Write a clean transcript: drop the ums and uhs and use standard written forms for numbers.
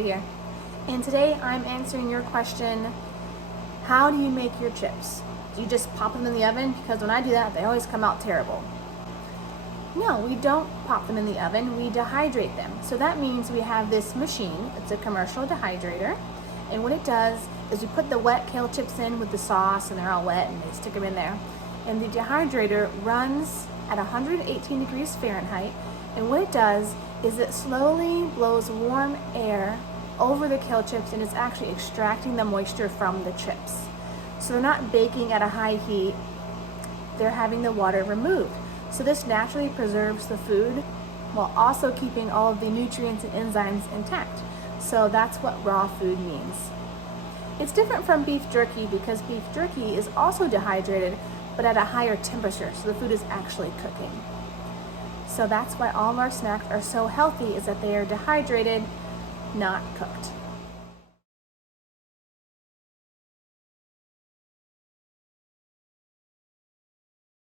Amanda here, and today I'm answering your question, how do you make your chips? Do you just pop them in the oven? Because when I do that, they always come out terrible. No, we don't pop them in the oven, we dehydrate them. So that means we have this machine, it's a commercial dehydrator, and what it does is we put the wet kale chips in with the sauce, and they're all wet, and they stick them in there. And the dehydrator runs at 118 degrees Fahrenheit, and what it does is it slowly blows warm air over the kale chips, and it's actually extracting the moisture from the chips. So they're not baking at a high heat, they're having the water removed. So this naturally preserves the food while also keeping all of the nutrients and enzymes intact. So that's what raw food means. It's different from beef jerky because beef jerky is also dehydrated, but at a higher temperature, so the food is actually cooking. So that's why all of our snacks are so healthy, is that they are dehydrated, not cooked.